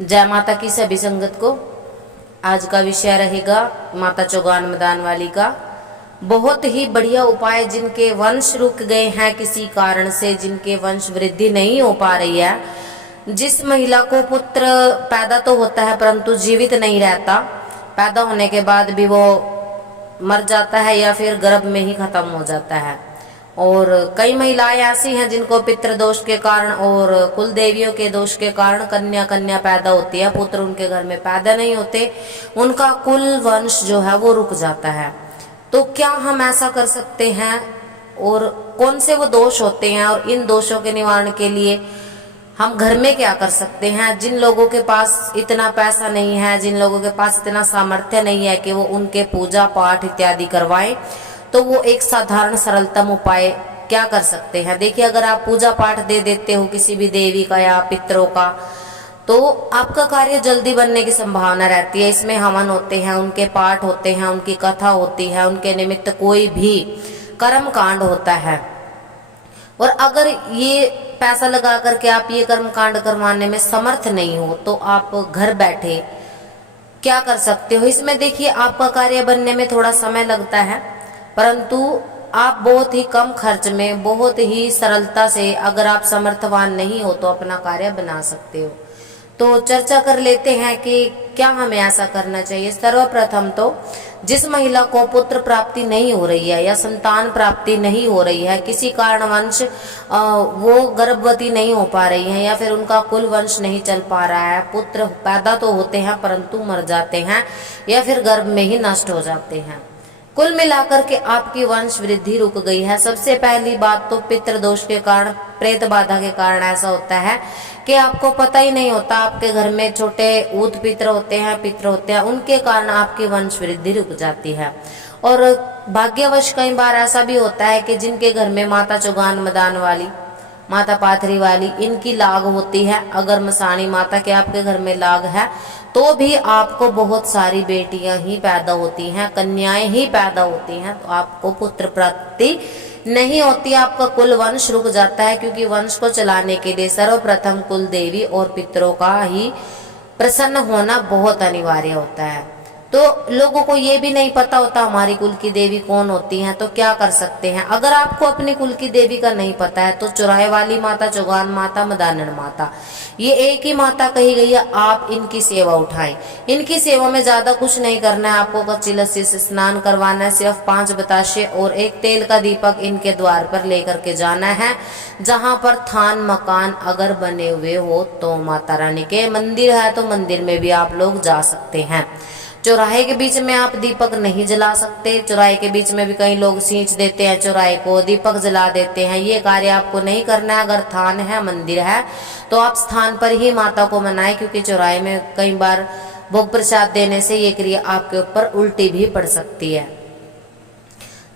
जय माता की सभी संगत को। आज का विषय रहेगा माता चौगान मदान वाली का बहुत ही बढ़िया उपाय जिनके वंश रुक गए हैं किसी कारण से, जिनके वंश वृद्धि नहीं हो पा रही है, जिस महिला को पुत्र पैदा तो होता है परंतु जीवित नहीं रहता, पैदा होने के बाद भी वो मर जाता है या फिर गर्भ में ही खत्म हो जाता है। और कई महिलाएं ऐसी हैं जिनको पितृ दोष के कारण और कुल देवियों के दोष के कारण कन्या पैदा होती है, पुत्र उनके घर में पैदा नहीं होते, उनका कुल वंश जो है वो रुक जाता है। तो क्या हम ऐसा कर सकते हैं और कौन से वो दोष होते हैं और इन दोषों के निवारण के लिए हम घर में क्या कर सकते हैं? जिन लोगों के पास इतना पैसा नहीं है, जिन लोगों के पास इतना सामर्थ्य नहीं है कि वो उनके पूजा पाठ इत्यादि करवाएं, तो वो एक साधारण सरलतम उपाय क्या कर सकते हैं। देखिए, अगर आप पूजा पाठ दे देते हो किसी भी देवी का या पितरों का, तो आपका कार्य जल्दी बनने की संभावना रहती है। इसमें हवन होते हैं, उनके पाठ होते हैं, उनकी कथा होती है, उनके निमित्त कोई भी कर्म कांड होता है। और अगर ये पैसा लगा करके आप ये कर्म कांड करवाने में समर्थ नहीं हो, तो आप घर बैठे क्या कर सकते हो। इसमें देखिए, आपका कार्य बनने में थोड़ा समय लगता है, परंतु आप बहुत ही कम खर्च में, बहुत ही सरलता से, अगर आप समर्थवान नहीं हो तो अपना कार्य बना सकते हो। तो चर्चा कर लेते हैं कि क्या हमें ऐसा करना चाहिए। सर्वप्रथम तो जिस महिला को पुत्र प्राप्ति नहीं हो रही है या संतान प्राप्ति नहीं हो रही है, किसी कारणवश वो गर्भवती नहीं हो पा रही है या फिर उनका कुल वंश नहीं चल पा रहा है, पुत्र पैदा तो होते हैं परंतु मर जाते हैं या फिर गर्भ में ही नष्ट हो जाते हैं, कुल मिलाकर के आपकी वंश वृद्धि रुक गई है। सबसे पहली बात तो पितृदोष के कारण, प्रेत बाधा के कारण ऐसा होता है कि आपको पता ही नहीं होता, आपके घर में छोटे ऊत पित्र होते हैं, उनके कारण आपकी वंश वृद्धि रुक जाती है। और भाग्यवश कई बार ऐसा भी होता है कि जिनके घर में माता चौगान मदान वाली, माता पाथरी वाली, इनकी लाग होती है, अगर मसाणी माता के आपके घर में लाग है, तो भी आपको बहुत सारी बेटियां ही पैदा होती हैं, कन्याएं ही पैदा होती हैं, तो आपको पुत्र प्राप्ति नहीं होती, आपका कुल वंश रुक जाता है। क्योंकि वंश को चलाने के लिए सर्वप्रथम कुल देवी और पितरों का ही प्रसन्न होना बहुत अनिवार्य होता है। तो लोगों को ये भी नहीं पता होता हमारी कुल की देवी कौन होती हैं, तो क्या कर सकते हैं। अगर आपको अपनी कुल की देवी का नहीं पता है तो चौराहे वाली माता, चौगान माता, मदानन माता, ये एक ही माता कही गई है, आप इनकी सेवा उठाएं। इनकी सेवा में ज्यादा कुछ नहीं करना है, आपको कच्ची लस्सी से स्नान करवाना है, सिर्फ 5 बताशे और एक तेल का दीपक इनके द्वार पर लेकर के जाना है। जहां पर थान मकान अगर बने हुए हो तो माता रानी के मंदिर है तो मंदिर में भी आप लोग जा सकते हैं। चौराहे के बीच में आप दीपक नहीं जला सकते, चौराहे के बीच में भी कई लोग सींच देते हैं चौराहे को, दीपक जला देते हैं, ये कार्य आपको नहीं करना है। अगर थान है, मंदिर है, तो आप स्थान पर ही माता को मनाएं, क्योंकि चौराहे में कई बार भोग प्रसाद देने से ये क्रिया आपके ऊपर उल्टी भी पड़ सकती है।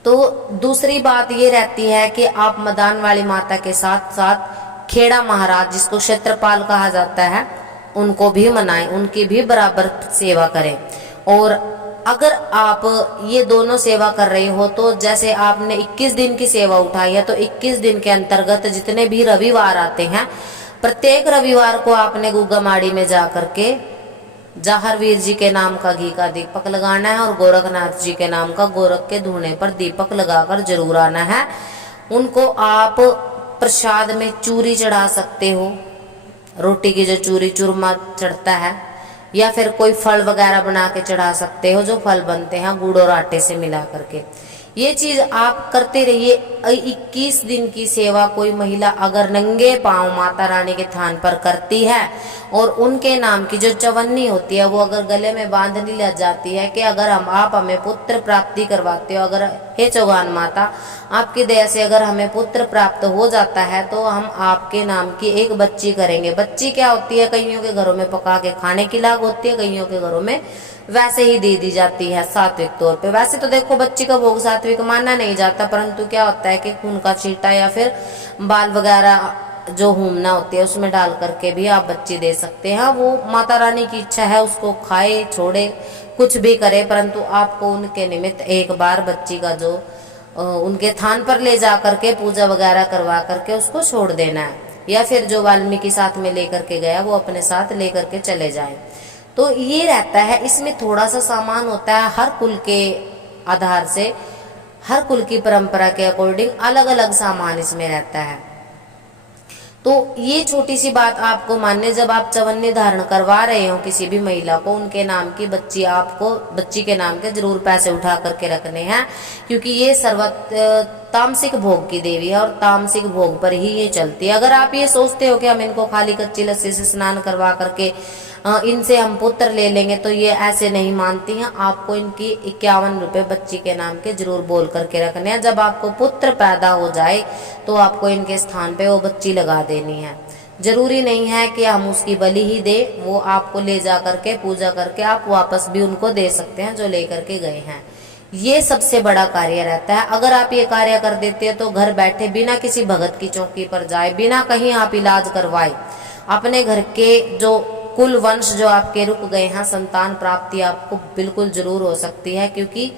तो दूसरी बात ये रहती है कि आप मदान वाली माता के साथ साथ खेड़ा महाराज, जिसको क्षेत्रपाल कहा जाता है, उनको भी मनाएं, उनकी भी बराबर सेवा करें। और अगर आप ये दोनों सेवा कर रहे हो, तो जैसे आपने 21 दिन की सेवा उठाई है, तो 21 दिन के अंतर्गत जितने भी रविवार आते हैं, प्रत्येक रविवार को आपने गुग्गामाड़ी में जा करके जाहर वीर जी के नाम का घी का दीपक लगाना है और गोरखनाथ जी के नाम का गोरख के धूने पर दीपक लगाकर जरूर आना है। उनको आप प्रसाद में चूरी चढ़ा सकते हो, रोटी की जो चूरी चूरमा चढ़ता है, या फिर कोई फल वगैरह बना के चढ़ा सकते हो, जो फल बनते हैं गुड़ और आटे से मिला करके। ये चीज आप करते रहिए। 21 दिन की सेवा कोई महिला अगर नंगे पांव माता रानी के थान पर करती है और उनके नाम की जो चवन्नी होती है वो अगर गले में बांधनी लग जाती है कि अगर आप हमें पुत्र प्राप्ति करवाते हो, अगर हे चौगान माता आपकी दया से अगर हमें पुत्र प्राप्त हो जाता है तो हम आपके नाम की एक बच्ची करेंगे। बच्ची क्या होती है, कईयों के घरों में पका के खाने की लाग होती है, कईयों के घरों में वैसे ही दे दी जाती है सात्विक तौर पे। वैसे तो देखो, बच्ची का भोग सात्विक माना नहीं जाता, परंतु क्या होता है कि खून का छींटा या फिर बाल वगैरह जो हूमना होती है उसमें डाल करके भी आप बच्ची दे सकते हैं। वो माता रानी की इच्छा है, उसको खाए छोड़े कुछ भी करे, परंतु आपको उनके निमित्त एक बार बच्ची का जो उनके थान पर ले जा करके पूजा वगैरह करवा करके उसको छोड़ देना है। या फिर जो वाल्मीकि साथ में लेकर के गया वो अपने साथ लेकर के चले जाए। तो ये रहता है, इसमें थोड़ा सा सामान होता है, हर कुल के आधार से, हर कुल की परंपरा के अकॉर्डिंग अलग अलग सामान इसमें रहता है। तो ये छोटी सी बात आपको मानने, जब आप चवन्नी धारण करवा रहे हो किसी भी महिला को, उनके नाम की बच्ची, आपको बच्ची के नाम के जरूर पैसे उठा करके रखने हैं, क्योंकि ये तामसिक भोग की देवी है और तामसिक भोग पर ही ये चलती है। अगर आप ये सोचते हो कि हम इनको खाली कच्ची लस्सी से स्नान करवा करके इनसे हम पुत्र ले लेंगे, तो ये ऐसे नहीं मानती हैं। आपको इनकी 51 रुपए बच्ची के नाम के जरूर बोल करके रखने हैं। जब आपको पुत्र पैदा हो जाए तो आपको इनके स्थान पे वो बच्ची लगा देनी है। जरूरी नहीं है कि हम उसकी बलि ही दे, वो आपको ले जा करके पूजा करके आप वापस भी उनको दे सकते हैं जो लेकर के गए हैं। ये सबसे बड़ा कार्य रहता है। अगर आप ये कार्य कर देते हैं तो घर बैठे बिना किसी भगत की चौकी पर जाए, बिना कहीं आप इलाज करवाए, अपने घर के जो कुल वंश जो आपके रुक गए हैं, संतान प्राप्ति आपको बिल्कुल जरूर हो सकती है। क्योंकि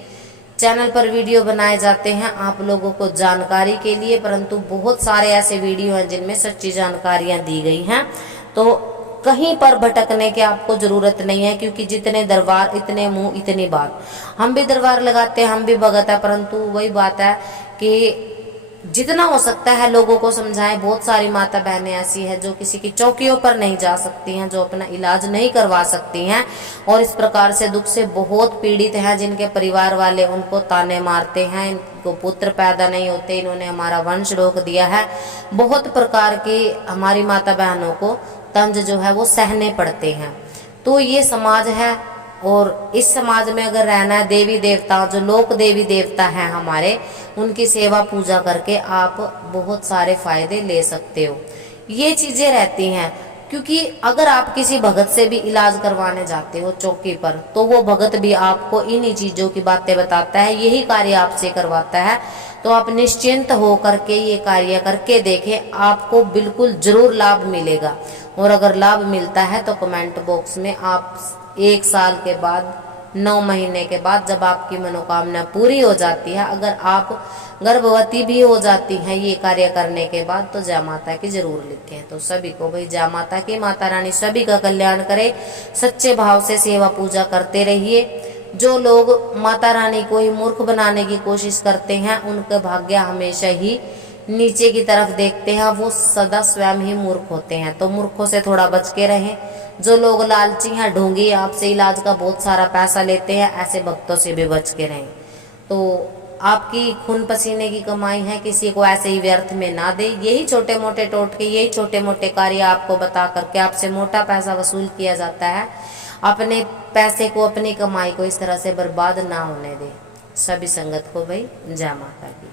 चैनल पर वीडियो बनाए जाते हैं आप लोगों को जानकारी के लिए, परंतु बहुत सारे ऐसे वीडियो हैं जिनमें सच्ची जानकारियां दी गई हैं। तो कहीं पर भटकने की आपको जरूरत नहीं है, क्योंकि जितने दरबार इतने मुंह इतनी बात। हम भी दरबार लगाते हैं, हम भी भगत है, परंतु वही बात है कि जितना हो सकता है लोगों को समझाएं। बहुत सारी माता बहनें ऐसी हैं जो किसी की चौकियों पर नहीं जा सकती हैं, जो अपना इलाज नहीं करवा सकती हैं और इस प्रकार से दुख से बहुत पीड़ित हैं, जिनके परिवार वाले उनको ताने मारते हैं, इनको पुत्र पैदा नहीं होते, इन्होंने हमारा वंश रोक दिया है। बहुत प्रकार की हमारी माता बहनों को तंज जो है वो सहने पड़ते हैं। तो ये समाज है और इस समाज में अगर रहना है, देवी देवता जो लोक देवी देवता हैं हमारे, उनकी सेवा पूजा करके आप बहुत सारे फायदे ले सकते हो। ये चीजें रहती हैं। क्योंकि अगर आप किसी भगत से भी इलाज करवाने जाते हो चौकी पर, तो वो भगत भी आपको इन्हीं चीजों की बातें बताता है, यही कार्य आपसे करवाता है। तो आप निश्चिंत हो करके ये कार्य करके देखें, आपको बिल्कुल जरूर लाभ मिलेगा। और अगर लाभ मिलता है तो कमेंट बॉक्स में आप 1 साल के बाद, 9 महीने के बाद, जब आपकी मनोकामना पूरी हो जाती है, अगर आप गर्भवती भी हो जाती हैं ये कार्य करने के बाद, तो जय माता की जरूर लिखें। तो सभी को भाई जय माता की, माता रानी सभी का कल्याण करे। सच्चे भाव से सेवा पूजा करते रहिए। जो लोग माता रानी को ही मूर्ख बनाने की कोशिश करते हैं, उनके भाग्य हमेशा ही नीचे की तरफ देखते हैं, वो सदा स्वयं ही मूर्ख होते हैं। तो मूर्खों से थोड़ा बच के रहें। जो लोग लालची हैं, ढोंगी, आपसे इलाज का बहुत सारा पैसा लेते हैं, ऐसे भक्तों से भी बच के रहें। तो आपकी खून पसीने की कमाई है, किसी को ऐसे ही व्यर्थ में ना दे। यही छोटे मोटे टोटके, यही छोटे मोटे कार्य आपको बता करके आपसे मोटा पैसा वसूल किया जाता है। अपने पैसे को, अपनी कमाई को इस तरह से बर्बाद ना होने दे। सभी संगत को भाई जय माता की।